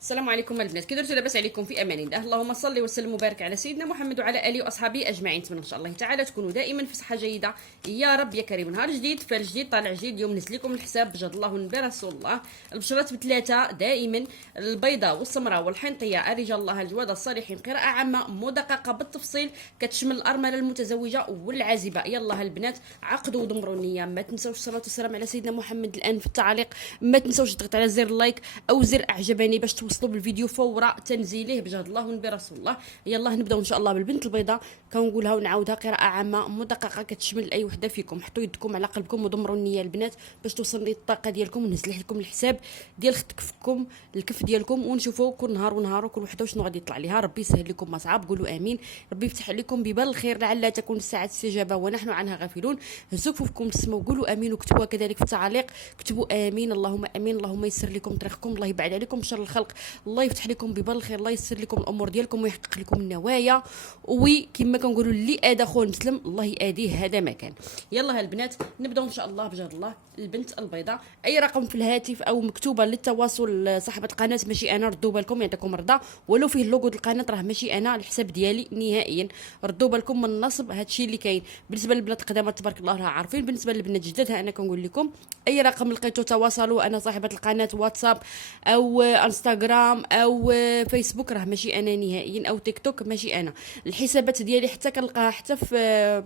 السلام عليكم البنات، كي درتو لاباس عليكم؟ في امان الله. اللهم صل وسلم وبارك على سيدنا محمد وعلى اله واصحابه اجمعين. نتمنى ان شاء الله تعالى تكونوا دائما في صحه جيده يا رب يا كريم. نهار جديد، فال جديد طالع جديد. اليوم نزل لكم الحساب بجد الله ونبي رسول الله. البشرات بثلاثه دائما، البيضاء والسمراء والحنطيه، رجال الله الجواد الصالحين. قراءه عامه مدققه بالتفصيل كتشمل الارمله المتزوجه والعازبه. يلا البنات عقدوا ودمروا النيه. ما تنساوش الصلاه والسلام على سيدنا محمد الان في التعليق. ما تنساوش تضغط على زر اللايك او زر اعجبني باش توصلوا بالفيديو فور تنزيله بجهد الله ونبي رسول الله. يلا نبداو ان شاء الله بالبنت البيضاء. كنقولها ونعاودها، قراءه عامه مدققه كتشمل اي وحده فيكم. حطوا يدكم على قلبكم ودمروا النيه البنات باش توصل لي الطاقه ديالكم ونزل لكم الحساب ديال كفكم، الكف ديالكم، ونشوفوا كل نهار ونهار كل وحده شنو غادي يطلع ليها. ربي يسهل لكم مصعب، قولوا امين. ربي يفتح عليكم ببال الخير، لعل تكون الساعه استجابه ونحن عنها غافلون. هزوا كفوفكم تسموا، قولوا امين وكتبوها كذلك في التعليق. كتبوا امين. اللهم امين. اللهم يسر لكم طريقكم، الله يبعد عليكم شر الخلق، الله يفتح لكم ببال الخير، الله يسر لكم الامور ديالكم ويحقق لكم النوايا. وكما كنقولوا اللي ادى خو المسلم الله ياديه هذا ما كان. يلا البنات نبداو ان شاء الله بجهد الله. البنت البيضاء، اي رقم في الهاتف او مكتوبه للتواصل صاحبه القناه ماشي انا، ردوا بالكم يعطيكم رضا. ولو فيه اللوغو ديال القناه راه ماشي انا، الحساب ديالي نهائيا. ردوا بالكم من النصب، هادشي اللي كاين. بالنسبه للبنات القدامى تبارك الله راه عارفين. بالنسبه للبنات الجداد انا كنقول لكم اي رقم لقيتو تواصلوا. انا صاحبه القناه واتساب او انستغرام او فيسبوك راه ماشي انا نهائيا، او تيك توك ماشي انا. الحسابات ديالي حتى كنلقاها حتى في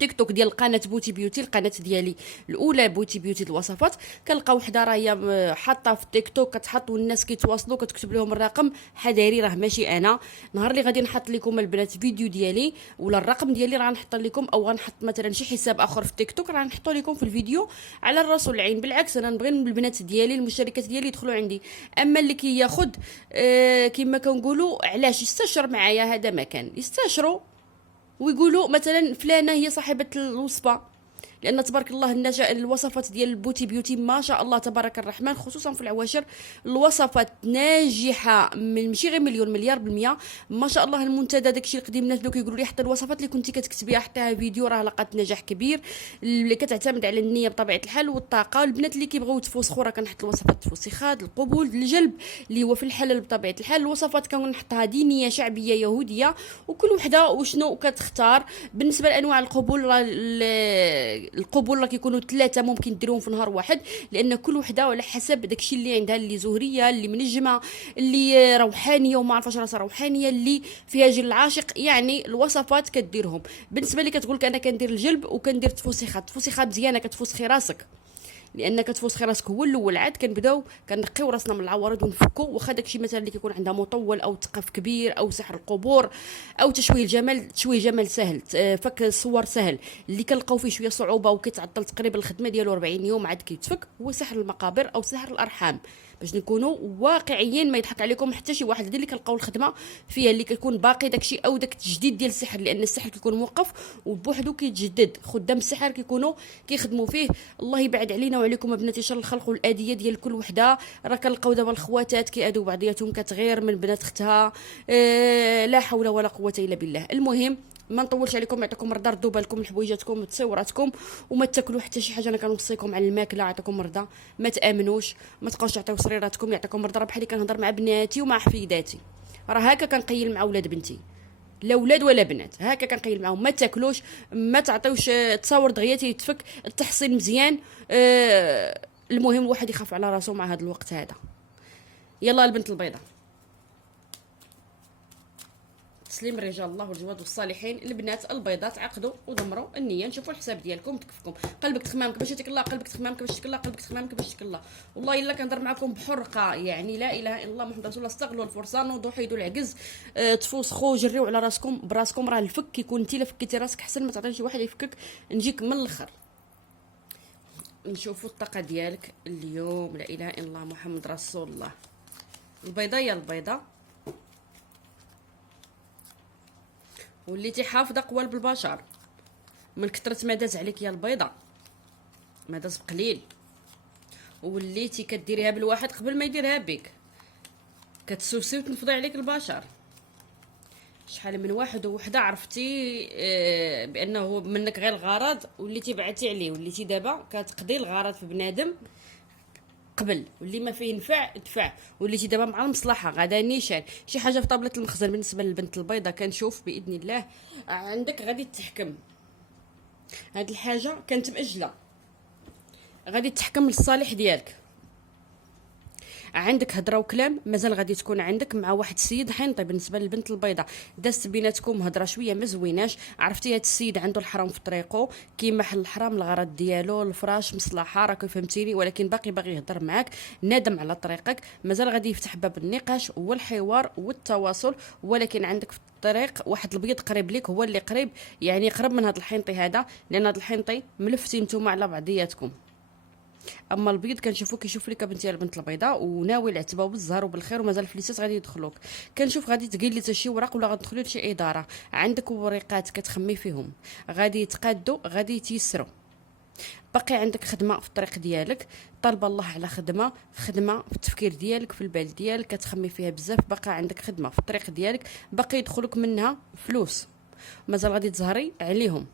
تيك توك ديال قناه بوتي بيوتي، القناه ديالي الاولى بوتي بيوتي الوصفات. كنلقى وحده راهي حاطه في تيك توك كتحط والناس كيتواصلوا كتكتب لهم الرقم حذاري راه ماشي انا. نهار اللي غادي نحط لكم البنات فيديو ديالي ولا الرقم ديالي راه نحط لكم، او غنحط مثلا شي حساب اخر في تيك توك راه نحطو لكم في الفيديو على الراس والعين. بالعكس انا نبغي البنات ديالي المشتركات ديالي يدخلوا عندي. اما اللي كياخذ كما كنقولوا علاش يستشر معايا هذا ما كان. يستشروا ويقولوا مثلا فلانه هي صاحبه الوصفه، لان تبارك الله الوصفات ديال البوتي بيوتي ما شاء الله تبارك الرحمن، خصوصا في العواشر الوصفات ناجحه من ماشي غير مليون مليار بالمية. ما شاء الله المنتدى داكشي القديم الناس بداو كيقولوا لي حتى الوصفات اللي كنتي كتكتبيها حطيها فيديو راه لقات نجاح كبير، اللي كتعتمد على النيه بطبيعه الحال والطاقه. البنات اللي كيبغيو يتفوسخوا راه كنحط الوصفات التفوسخات، القبول، الجلب اللي هو في الحلال بطبيعه الحال. الوصفات كنحطها دينيه شعبيه يهوديه، وكل وحده وشنو كتختار. بالنسبه لانواع القبول القبول راه كيكونوا ثلاثه ممكن ديروهم في نهار واحد، لان كل وحده على حسب داكشي اللي عندها، اللي زهريه، اللي منجمه، اللي روحانيه وما عرفاش راسها روحانيه، اللي فيها جل العاشق. يعني الوصفات كديرهم. بالنسبه لي كتقول لك انا كندير الجلب وكندير تفوسيخات مزيانه كتفوسخي راسك، لان كتفوسخي راسك هو الاول. عاد كنبداو كنقيو راسنا من العوارض ونفكو. واخا داكشي مثلا اللي كيكون عندها مطول او ثقف كبير او سحر القبور او تشويه الجمال، تشويه جمال سهل، فك الصور سهل. اللي كنلقاو فيه شويه صعوبه وكيتعطل تقريبا الخدمه ديالو 40 يوم عاد كيتفك، هو سحر المقابر او سحر الارحام. باش نكونوا واقعيين ما يضحك عليكم حتى شي واحد. اللي كنلقاو الخدمه فيها اللي كيكون باقي داكشي او داك التجديد ديال السحر، لان السحر كيكون موقف وبوحدو كيتجدد. خدام السحر كيكونوا كيخدموا فيه. الله يبعد علينا وعليكم ابناتي شر الخلق والاذيه ديال كل وحده. راه كنلقاو دابا الخواتات كيادوا بعضياتهم كتغير من بنات اختها. لا حول ولا قوه الا بالله. المهم ما نطولش عليكم، يعطيكم رضا. ردوا بالكم لحوايجاتكم وتصوراتكم وما تاكلوا حتى شي حاجه. انا كنوصيكم على الماكله، يعطيكم رضا. ما تامنوش، ما تبقاوش تعطيو سريراتكم، يعطيكم رضا. راه بحال كنهضر مع بناتي ومع حفيداتي، راه هكا كنقيل مع ولاد بنتي، لا ولاد ولا بنات، هكا كنقيل معاهم. ما تاكلوش، ما تعطيوش تصاور دغيا تيتفك، التحصين مزيان. المهم الواحد يخاف على راسو مع هذا الوقت هذا. يلا البنت البيضاء، تسليم رجال الله والجواد والصالحين. البنات البيضات عقدوا ودمروا النيه. نشوفوا الحساب ديالكم تكفكم. قلبك تخمامك باش تكلا، قلبك تخمامك باش تكلا، قلبك تخمامك باش تكلا. والله الا كنهضر معكم بحرقه، يعني لا اله الا الله محمد رسول الله. استغلوا الفرصه، نوضوا حيدوا العجز. تفوسخوا، جريوا على راسكم براسكم. راه الفك كيكون انت الا فكيتي راسك احسن ما تعطي شي واحد يفكك. نجيك من الاخر. نشوفوا الطاقه ديالك اليوم. لا اله الا الله محمد رسول الله. البيضاء يا البيضاء، وليتي حافظه قوال بالبشر من كثرة ما داز عليك يا البيضه، ما داز بقليل. وليتي كديريها بالواحد قبل ما يديرها بك، كتسوسي وتنفضي عليك البشر. شحال من واحد ووحده عرفتي بانه منك غير الغرض، وليتي بعدتي عليه. وليتي دابا كتقضي الغرض في بنادم قبل، واللي ما فيه نفع دفع، وليتي دابا مع المصلحه غادا نيشان شي حاجه في طابله المخزن. بالنسبه للبنت البيضاء كنشوف باذن الله عندك غادي تحكم هاد الحاجه، كانت مأجله غادي تحكم للصالح ديالك. عندك هضره وكلام مازال غادي تكون عندك مع واحد السيد حينطي. بالنسبه للبنت البيضاء دازت بيناتكم هضره شويه ما زويناش، عرفتي هاد السيد عنده الحرام في طريقه، كيما حل الحرام الغرض ديالو الفراش مصلحه راكي فهمتيني، ولكن باغي يهضر معاك، نادم على طريقك، مازال غادي يفتح باب النقاش والحوار والتواصل، ولكن عندك في الطريق واحد البيض قريب ليك، هو اللي قريب يعني قرب من هذا الحينطي هذا، لان هذا الحينطي ملفتين نتوما على بعضياتكم. اما البيض كنشوفو كيشوف لك بنتي البنت البيضاء وناوي العتبه والزهر وبالخير، ومازال فليسات غادي يدخلوك. كنشوف غادي تقيل لي شي ورق ولا غتدخلي لشي اداره، عندك ورقات كتخمي فيهم غادي يتقادوا غادي يتيسروا. باقي عندك خدمه في الطريق ديالك، طالبه الله على خدمه في التفكير ديالك في البال ديالك كتخمي فيها بزاف، باقي عندك خدمه في الطريق ديالك باقي يدخلك منها فلوس، مازال غادي تزهري عليهم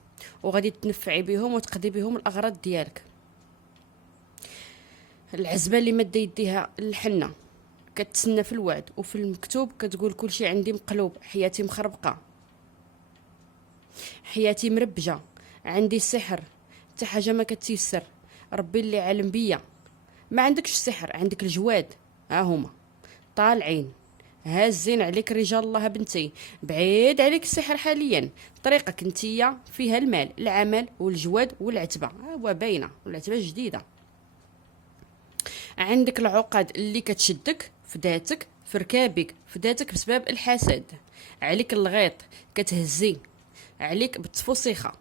وغادي تنفعي بهم وتقضي بهم الاغراض ديالك. العزبه اللي مد يديها الحنه كتسنى في الوعد وفي المكتوب، كتقول كل شيء عندي مقلوب، حياتي مخربقه، حياتي مربجه، عندي السحر، حتى حاجه ما كتيسر، ربي اللي عالم بيا. ما عندكش السحر، عندك الجواد، ها هما طالعين هازين عليك رجال الله بنتي، بعيد عليك السحر حاليا، طريقك نتيا فيها المال العمل والجواد والعتبه، هو باينه والعتبه جديده. عندك العقد اللي كتشدك في ذاتك في ركابك في ذاتك بسبب الحسد، عليك الغيط كتهزي، عليك بالتفوسيخه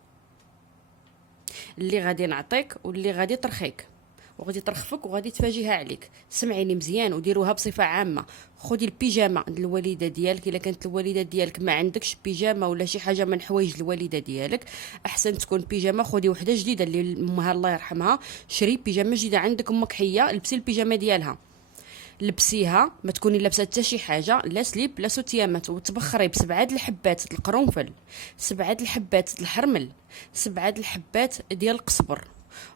اللي غادي نعطيك واللي غادي ترخيك وغادي ترخفك وغادي تفاجئها عليك. سمعيني مزيان وديروها بصفه عامه، خدي البيجامه عند الوالده ديالك، الا كانت الوالده ديالك ما عندكش بيجامه ولا شي حاجه من حوايج الوالده ديالك، احسن تكون بيجامه، خدي وحده جديده اللي امها الله يرحمها، شري بيجامه جديده، عندك امك حيه لبسي البيجامه ديالها، لبسيها ما تكوني لابسه حتى شي حاجه، لا سليب لا ستيامات، وتبخري بسبعه الحبات القرنفل، سبعه الحبات الحرمل، سبعه الحبات ديال القزبر،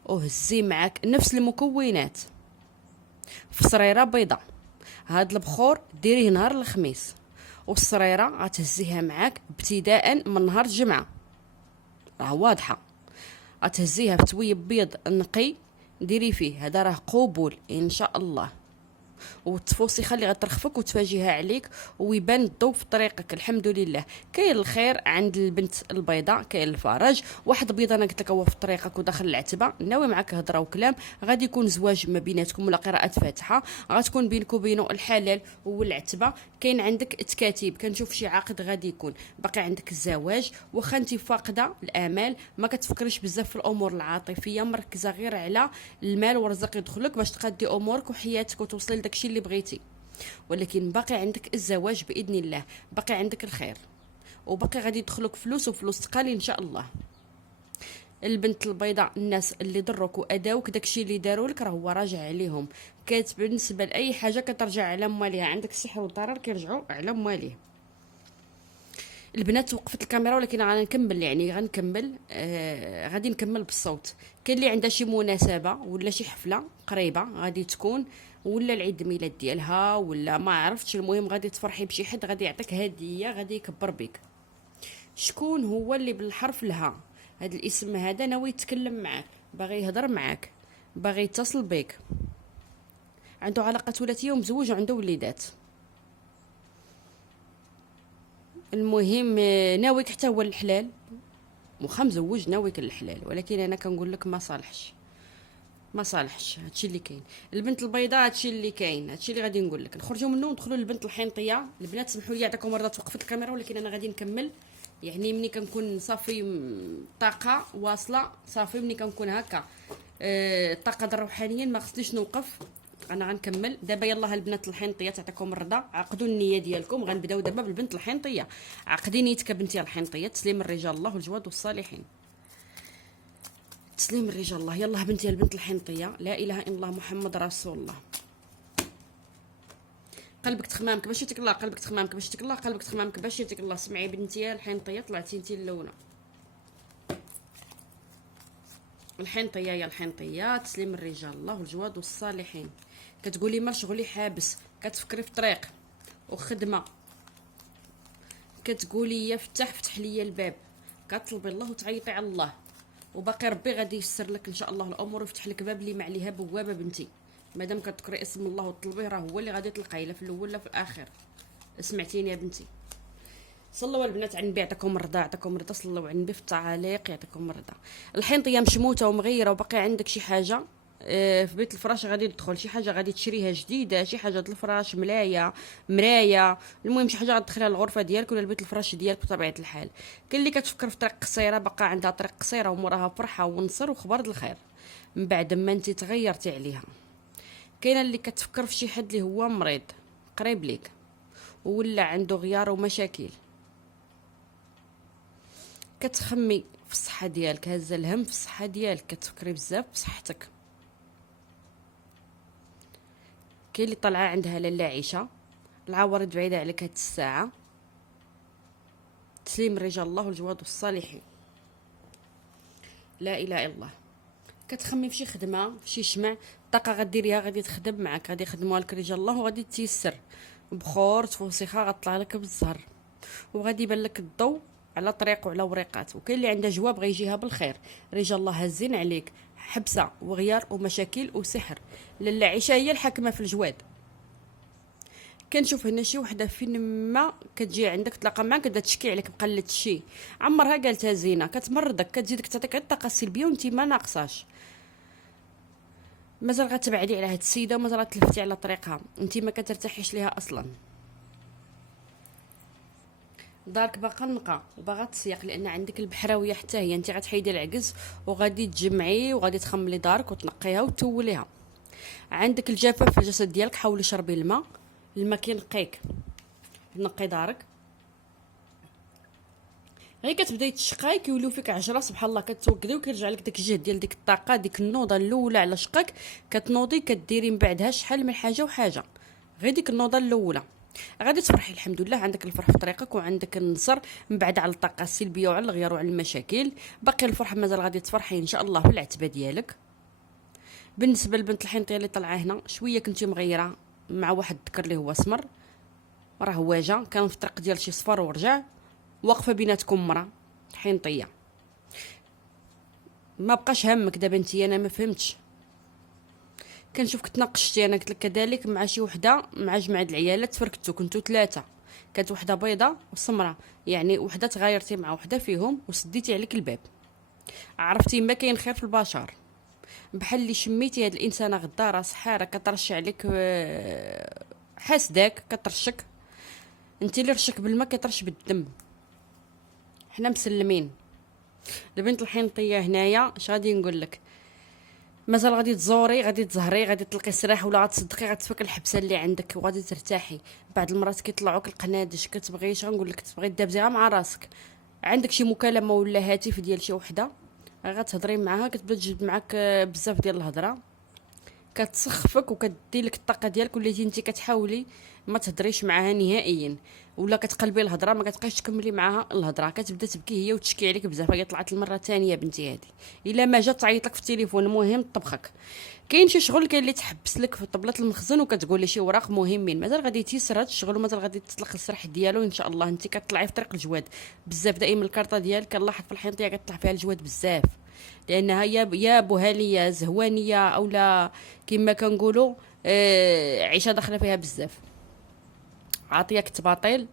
وهزي معاك نفس المكونات في صريره بيضاء. هاد البخور ديريه نهار الخميس، والصريره غتهزيها معاك ابتداء من نهار الجمعه، راه واضحه، غتهزيها في تويب بيض نقي ديري فيه، هذا راه قبول ان شاء الله، والتفوسيخه اللي غترخفك وتفاجئها عليك ويبان الضوء في طريقك. الحمد لله كاين الخير عند البنت البيضاء، كاين الفرج. واحد بيض انا قلت لك هو في طريقك وداخل العتبه، ناوي معك هضره وكلام، غادي يكون زواج ما بيناتكم ولا قراءه فاتحه، غتكون بينك وبينه الحلال والعتبه. كاين عندك تكاتيب، كنشوف شي عقد غادي يكون، باقي عندك الزواج، واخا انت فاقده الامال ما كتفكريش بزاف في الامور العاطفيه، مركزه غير على المال والرزق يدخلك باش تقضي امورك وحياتك وتوصلي لداكشي اللي بغيتي، ولكن باقي عندك الزواج باذن الله، باقي عندك الخير، وباقي غادي يدخلك فلوس وفلوس تقالي ان شاء الله. البنت البيضاء الناس اللي ضروك واداوك داكشي اللي داروا لك راه هو راجع عليهم، كانت بالنسبه لاي حاجه كترجع على مواليها، عندك السحر والضرر كيرجعوا على مواليه. البنات وقفت الكاميرا ولكن غنكمل، يعني غنكمل غادي نكمل بالصوت. كاين اللي عندها شي مناسبه ولا شي حفله قريبه غادي تكون، ولا العيد الميلاد ديالها ولا ما عرفتش، المهم غادي تفرحي بشي حد غادي يعطيك هديه غادي يكبر بك. شكون هو اللي بالحرف الها؟ هذا الاسم هذا ناوي يتكلم معاك، باغي يهضر معاك، باغي يتصل بك، عنده علاقه ثلاثيه ومزوج وعنده وليدات. المهم ناويك حتى هو الحلال، واخا مزوج ناويك الحلال، ولكن انا كنقول لك ما صالحش هادشي اللي كاين. البنت البيضاء هادشي اللي كاين، هادشي اللي غادي نقول لك. نخرجوا منه وندخلوا للبنت الحنطيه. البنات سمحوا لي يعطيكم مرضى توقفت الكاميرا، ولكن انا غادي نكمل، يعني ملي كنكون صافي طاقه واصله صافي، ملي كنكون هكا الطاقه الروحانيه ما خصنيش نوقف، انا غنكمل دابا. يلاه البنات الحنطيه تعطيكم الرضا، عقدوا النيه ديالكم، غنبداو دابا بالبنت الحنطيه. عقدي نيتك بنتي الحنطيه، تسليم الرجال الله والجواد والصالحين، تسليم الرجال الله. يلاه بنتي البنت الحنطيه، لا اله الا الله محمد رسول الله. قلبك تخمامك باش يتك الله، قلبك تخمامك باش يتك الله، قلبك تخمامك باش يتك الله. سمعي بنتي الحنطيه، طلعتي انتي اللونه الحنطيه يا الحنطيه، تسليم الرجال الله والجواد والصالحين. كتقولي ما شغلي حابس، كتفكري في طريق وخدمه، كتقولي يا فتح لي الباب، كطلبي الله وتعيطي على الله، وباقي ربي غادي ييسر لك ان شاء الله الامور ويفتح لك باب اللي ما عليها بوابه بنتي. مادام كتذكري اسم الله وتطلبيه راه هو اللي غادي تلقايه، لا في الاول لا في الاخر. سمعتيني يا بنتي؟ صلوا البنات على النبي، يعطيكم الرضا، يعطيكم الرضا، صلوا على النبي في التعاليق، يعطيكم الرضا. الحنطيه مشموته ومغيره وباقي عندك شي حاجه في بيت الفراش غادي تدخل، شي حاجه غادي تشريها جديده، شي حاجه د الفراش، مرايه، المهم شي حاجه غتدخلها للغرفه ديالك ولا لبيت الفراش ديالك بطبيعه الحال. كاين اللي كتفكر في طريق قصيره، باقا عندها طريق قصيره وموراها فرحه ونصر وخبر د الخير من بعد ما انت تغيرتي عليها. كاينه اللي كتفكر في شي حد اللي هو مريض قريب ليك ولا عنده غيار ومشاكل، كتخمي في الصحه ديالك، هازه الهم في الصحه ديالك، كتفكري بزاف في صحتك. كاين اللي طالعه عندها لاله عيشه، العوارض بعيده عليك هاد الساعه، تسليم رجال الله والجواد والصالحين، لا اله الا الله. كتخمي في شي خدمه، في شي شمع، الطاقه غديريها غادي تخدم معك، غادي يخدموها لك رجال الله وغادي تيسر بخور تفوسيخه غطلع لك بالزهر، وغادي يبان لك الضوء على طريق وعلى وريقات. وكاين اللي عندها جواب غيجيها بالخير، رجال الله هازين عليك حبسه وغيار ومشاكل وسحر. لاله عيشه هي الحاكمه في الجواد. كنشوف هنا شي وحده فين ما كتجي عندك تلاقى معاك كدا تشكي عليك بقلة الشي، عمرها قالتها زينه، كتمرضك، كتزيدك تعطيك غير الطاقه السلبيه وانت ما ناقصاش. مازال غتبعدي على هاد السيده ومازال غتلفتي على طريقها، انت ما كترتاحيش ليها اصلا. دارك باقا نقا وباغا تسيق، لان عندك البحراويه حتى هي، انت غتحيدي العجز وغادي تجمعي وغادي تخملي دارك وتنقيها وتوليها. عندك الجفاف في الجسد ديالك، حاولي شربي الماء كينقيك، نقي دارك. غير كتبداي تشقاي كيوليو فيك 10 سبحان الله، كتوقدي وكيرجع لك داك الجهد ديال ديك الطاقه، ديك النوضه الاولى على شقك، كتنوضي كديري من بعدها شحال من حاجه وحاجه. غير ديك النوضه الاولى غادي تفرحي الحمد لله، عندك الفرح في طريقك وعندك النصر من بعد على الطاقه السلبيه وعلى الغيار وعلى المشاكل. باقي الفرح مازال غادي تفرحي ان شاء الله في العتبه ديالك. بالنسبه لبنت الحنطيه اللي طالعه هنا شويه كنتي مغيره مع واحد الذكر اللي هو اسمر، راه واجه كان في الطريق ديال شي صفر ورجع، واقفه بيناتكم مرا حنطيه. ما بقاش همك دابا انتي، انا ما فهمتش، كنشوفك تناقشتي انا قلت لك كذلك مع شي وحده، مع جماعه العيالات تفركتوا كنتوا ثلاثه، كانت وحده بيضه وسمراء، يعني وحده تغايرتي مع وحده فيهم وسديتي عليك الباب. عرفتي ما كاين خير في البشر، بحال اللي شميتي هاد الانسانه غداره سحاره كترش عليك حاسداك، كترشك انت اللي رشك بالماء كترش بالدم. حنا مسلمين. البنت الحنطيه هنايا اش غادي نقول لك، مازال غادي تزوري، غادي تزهري، غادي تلقي سراح ولا غتصدقي، غتفك الحبسه اللي عندك وغادي ترتاحي. بعض المرات كيطلعوك القنادش، كتبغي اش غنقول لك، تبغي دابزي مع راسك، عندك شي مكالمه ولا هاتف ديال شي وحده غتهضري معاها، كتبدا تجبد معاك بزاف ديال الهضره، كتسخفك وكدي لك الطاقه ديالك، وليتي انت كتحاولي ما تهضريش معاها نهائيا، ولا كتقلبي الهضره ما كتبقايش تكملي معاها الهضره، كتبدا تبكي هي وتشكي عليك بزاف. هي طلعت المره الثانيه بنتي هذه، الا ما جات تعيط لك في التليفون، المهم طبخك. كاين شي شغل كاين اللي تحبس لك في طبله المخزن وكتقول لي شي وراق مهمين، مازال غادي تيسر هذا الشغل ومازال غادي تطلق السرح ديالو ان شاء الله. انت كطلعي في طريق الجواد بزاف، دائما الكارطه ديالك كنلاحظ في الحنطيه كطلع فيها الجواد بزاف، لانها يا بوهاليه زهوانيه اولا كما كنقولوا عيشه داخله فيها بزاف. عاطياك التباطيل،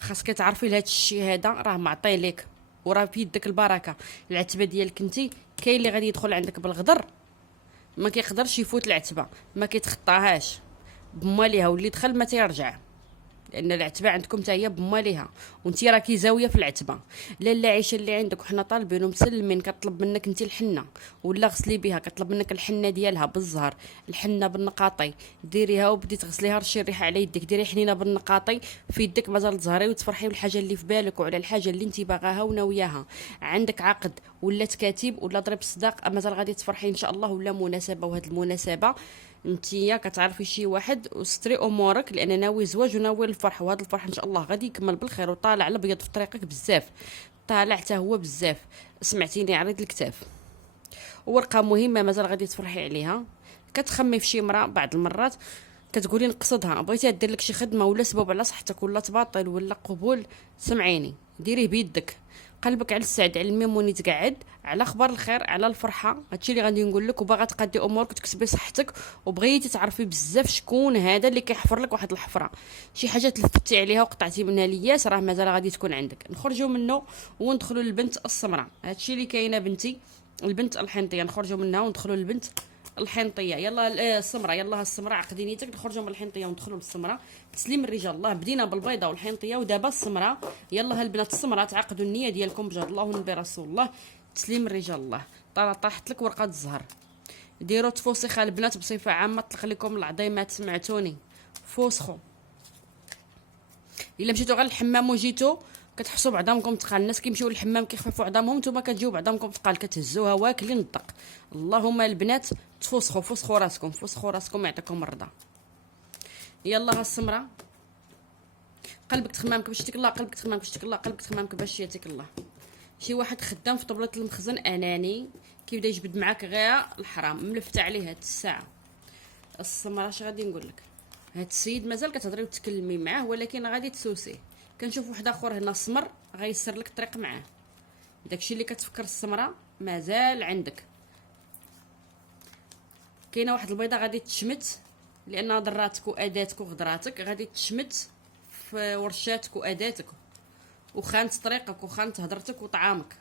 خاصك تعرفي لهاد الشيء هذا راه معطي لك وراه في يدك البركه. العتبه ديالك انتي كاين اللي غادي يدخل عندك بالغدر ما كيقدرش يفوت العتبه، ما كيتخطاهاش بماليها، واللي دخل ما تيرجع، لان العتبه عندكم حتى هي بماليها وانتي راكي زاويه في العتبه. لا عيشه اللي عندك وحنا طالبين ومسلمين، كطلب منك انتي الحنه ولا غسلي بها، كطلب منك الحنه ديالها بالزهر، الحنه بالنقاطي، ديريها وبدي تغسليها رشي الريحه على يدك، ديري حنينه بالنقاطي في يدك مازال تزهري وتفرحي بالحاجه اللي في بالك وعلى الحاجه اللي انتي باغاها وناوياها. عندك عقد ولا تكاتب ولا ضرب الصداق مازال غادي تفرحي ان شاء الله، ولا مناسبه، وهاد المناسبه انتيا كتعرفي شي واحد وستري امورك، لان ناوي زواج وناوي الفرح، وهذا الفرح ان شاء الله غادي يكمل بالخير، وطالع الابيض في طريقك بزاف، طالع حتى هو بزاف. سمعتيني عريض الكتاف. ورقه مهمه مازال غادي تفرحي عليها، كتخمي في شي مرا بعض المرات كتقولي نقصدها، بغيتيها دير لك شي خدمه ولا سبب على صحتك ولا تباطل ولا قبول، سمعيني ديريه بيدك، قلبك على السعد، على الميموني، تقعد على اخبار الخير، على الفرحه. هادشي اللي غادي نقول لك. وباغا تقادي امورك وتكسبي صحتك، وبغيتي تعرفي بزاف شكون هذا اللي كيحفر لك واحد الحفره، شي حاجه تلفتي عليها وقطعتي منها الياس، راه مازال غادي تكون عندك. نخرجوا منه وندخلوا للبنت السمراء. هادشي اللي كاينه بنتي، البنت الحنطيه. نخرجوا منها وندخلوا للبنت الحنطيه. يلا السمراء، يلا السمراء، عقدي نيتك. نخرجوا من الحنطيه وندخلوا للسمراء. تسليم الرجال الله. بدينا بالبيضه والحنطيه ودابا السمراء. يلا هالبنات السمراء تعقدوا النيه ديالكم بجد الله ونبي رسول الله. تسليم الرجال الله. طاحت لك ورقه الزهر. ديروا تفوسخه البنات بصفه عامه. طلق لكم العظيمات، سمعتوني؟ فوسخو. الا مشيتو غير للحمام وجيتو كتحسوا بعظامكم ثقال. الناس كيمشيو للحمام كيخففوا عظامهم، نتوما كتجيو بعظامكم ثقال، كتهزوها واكلين الدق. اللهم البنات تفوسخوا، فوسخوا راسكم، فوسخوا راسكم يعطيكم الرضا. يلا ها السمره. قلبك تخمامك باش يتك الله، قلبك تخمامك باش يتك الله، قلبك تخمامك باش يتك الله. شي واحد خدام في طبله المخزن اناني كيبدا يجبد معاك غير الحرام، ملفته عليه هاد الساعه. السمره اش غادي نقول لك؟ هاد السيد مازال كتهضري وتكلمي معاه ولكن غادي تسوسيه. كنشوف واحد اخر هنا سمر غيسر لك الطريق معاه. داكشي اللي كتفكر السمره مازال عندك. كاينه واحد البيضه غادي تشمت لانها ضراتك واداتك وغدراتك، غادي تشمت في ورشاتك واداتك وخانت طريقك وخانت هضرتك وطعامك.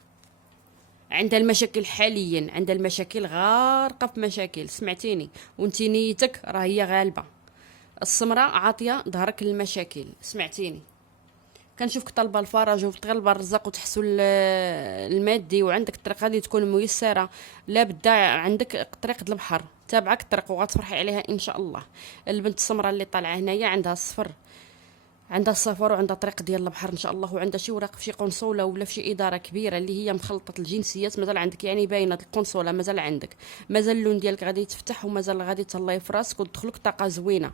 عندها المشاكل حاليا، عندها المشاكل، غارقه في مشاكل، سمعتيني؟ وانتي نيتك راه هي غالبه. السمراء عاطيه ظهرك للمشاكل، سمعتيني؟ كنشوفك طالبه الفرج وتغلبه الرزق وتحسن المادي، وعندك الطريق غادي تكون ميسره، لا بدا عندك طريق البحر، تابعك الطريق وغتفرحي عليها ان شاء الله. البنت السمراء اللي طالعه هنايا عندها الصفر، عندها السفر وعندها طريق ديال البحر ان شاء الله، وعندها شي وراق في شي قنصله ولا في شي اداره كبيره اللي هي مخلطه الجنسيات. مازال عندك يعني باينه القنصله، مازال عندك، مازال اللون ديالك غادي يتفتح، ومازال غادي تهلاي في راسك وتدخلك طاقه زوينه،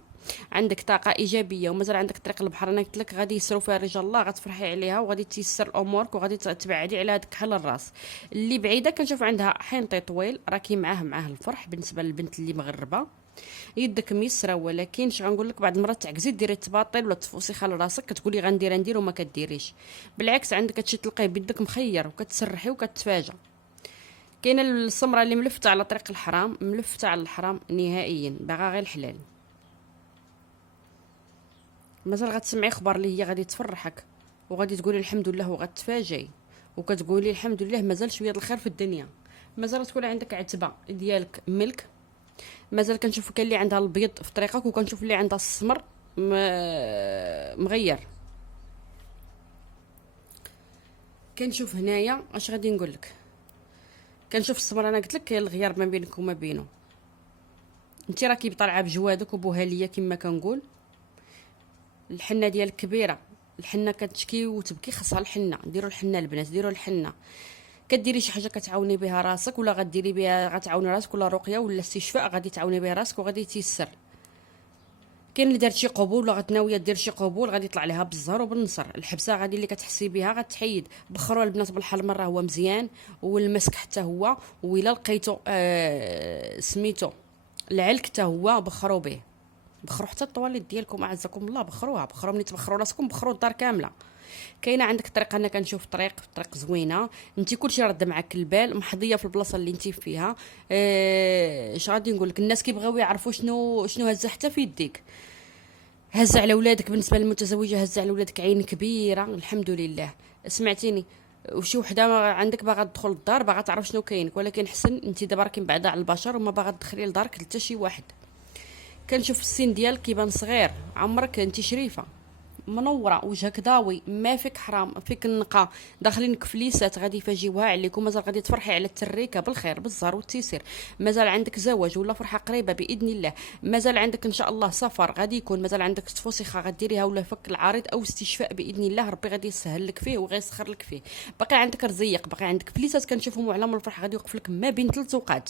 عندك طاقه ايجابيه، ومازال عندك طريق البحر. انا قلت لك غادي يسروا فيها رجال الله، غتفرحي عليها وغادي تيسر امورك وغادي تبعدي على هذاك حل الراس اللي بعيده. كنشوف عندها حنطي طويل راكي معاه الفرح. بالنسبه للبنت اللي مغربه يدك ميسره، ولكن اش غنقول لك، بعض المرات تعكزي ديري التباطيل ولا تفوسيخه لراسك، كتقولي غندير وما كديريش. بالعكس عندك هادشي تلقيه بيدك مخير وكتسرحي وكتفاجئ. كاينه السمره اللي ملفته على طريق الحرام، ملفته على الحرام نهائيا، باغا غير الحلال. مازال غتسمعي اخبار اللي هي غادي تفرحك وغادي تقولي الحمد لله وغتفاجئي، وكتقولي الحمد لله مازال شويه الخير في الدنيا. مازال تكون عندك عتبه ديالك ملك. مازال كنشوف كاين اللي عندها البيض في طريقك، وكنشوف اللي عندها السمر مغير. كنشوف هنايا اش غادي نقول لك، كنشوف السمر. انا قلت لك كاين الغيار ما بينك وما بينه. انت راكي طالعه بجوادك وبوهاليه كما كنقول. الحنه ديالك كبيره، الحنه كتشكي وتبكي، خاصها الحنه. ديروا الحنه البنات، ديروا الحنه. كديري شي حاجه كتعاوني بها راسك، ولا غديري بها غتعاوني راسك، ولا رقيه ولا استشفاء غادي تعاوني بها راسك وغادي تيسر. كاين اللي دارت شي قبول ولا غتناويه دير شي قبول، غادي يطلع لها بالزهر وبالنصر. الحبسه غادي اللي كتحسي بها غتحيد. بخروا البنات بالحلم راه هو مزيان، والمسك حتى هو، وإلا لقيتو سميتو العلك حتى هو بخروا به. بخروا حتى الطواليت ديالكم اعزكم الله، بخروها، بخروا ملي تبخروا راسكم، بخروا الدار كامله. كاينه عندك طريق، انا كنشوف طريق زوينه، انت كلشي رد معاك البال، محظيه في البلاصه اللي انت فيها. اش غادي نقول لك، الناس كيبغيو يعرفوا شنو هزه حتى في يديك. هزه على ولادك، بالنسبه للمتزوجه هزه على ولادك عين كبيره، الحمد لله. سمعتيني؟ وشي وحده عندك باغا تدخل الدار، باغا تعرف شنو كاينك، ولكن حسن انت دابا راكي بعاده على البشر وما باغا تدخلي لدارك حتى شي واحد. كنشوف السن ديالك كيبان صغير، عمرك انت شريفه منوره، وجهك ضاوي، ما فيك حرام، فيك النقا، داخلينك فليسات غادي يفاجيوها عليك. ومازال غادي تفرحي على التريكه بالخير بالزهر والتيسير. مازال عندك زواج ولا فرحه قريبه باذن الله. مازال عندك ان شاء الله سفر غادي يكون. مازال عندك تفوسيخه غديريها ولا فك العريض او استشفاء باذن الله، ربي غادي يسهل لك فيه وغيسخر لك فيه. باقي عندك رزيق، باقي عندك فليسات كنشوفهم، وعلام الفرح غادي يوقف لك ما بين 3 اوقات.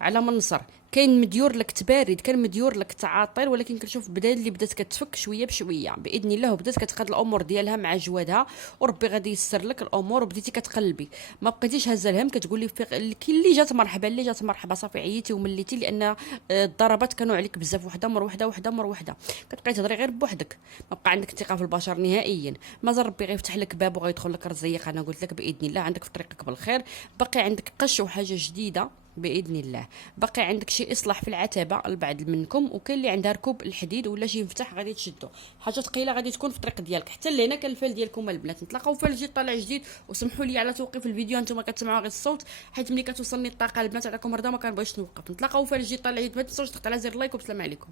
على منصر، كاين مديور لك تبارد، كان مديور لك تعاطل، ولكن كنشوف اللي بدات كتفك شويه بشويه باذن الله، وبدات كتقاد الامور ديالها مع جوادها، وربي غادي يسر لك الامور، وبديتي كتقلبي، ما بقيتيش هازه الهم كتقولي كاين اللي جات مرحبا، اللي جات مرحبا، صافي عييتي ومليتي، لان الضربات كانوا عليك بزاف، وحده مر وحده، وحده مر وحده، كتبقاي تهضري غير بوحدك، ما بقى عندك ثقه في البشر نهائيا. مازال ربي غيفتح لك باب وغيدخل لك رزيق، انا قلت لك باذن الله عندك في طريقك بالخير. باقي عندك قش وحاجه جديده باذن الله، باقي عندك شي اصلاح في العتبه البعض منكم، وكاين اللي عندها ركوب الحديد ولا شي مفتاح غادي تشدو، حاجه ثقيله غادي تكون في الطريق ديالك. حتى لهنا كان الفال ديالكم البنات، نتلاقاو في الجديد طالع جديد. وسمحوا لي على توقيف الفيديو، انتم كتسمعوا غير الصوت، حيت ملي كتوصلني الطاقه البنات عليكم رضا ما كنبغيش نوقف. نتلاقاو في الجديد طالع جديد، ما تنساوش تضغطوا على زر لايك، والسلام عليكم.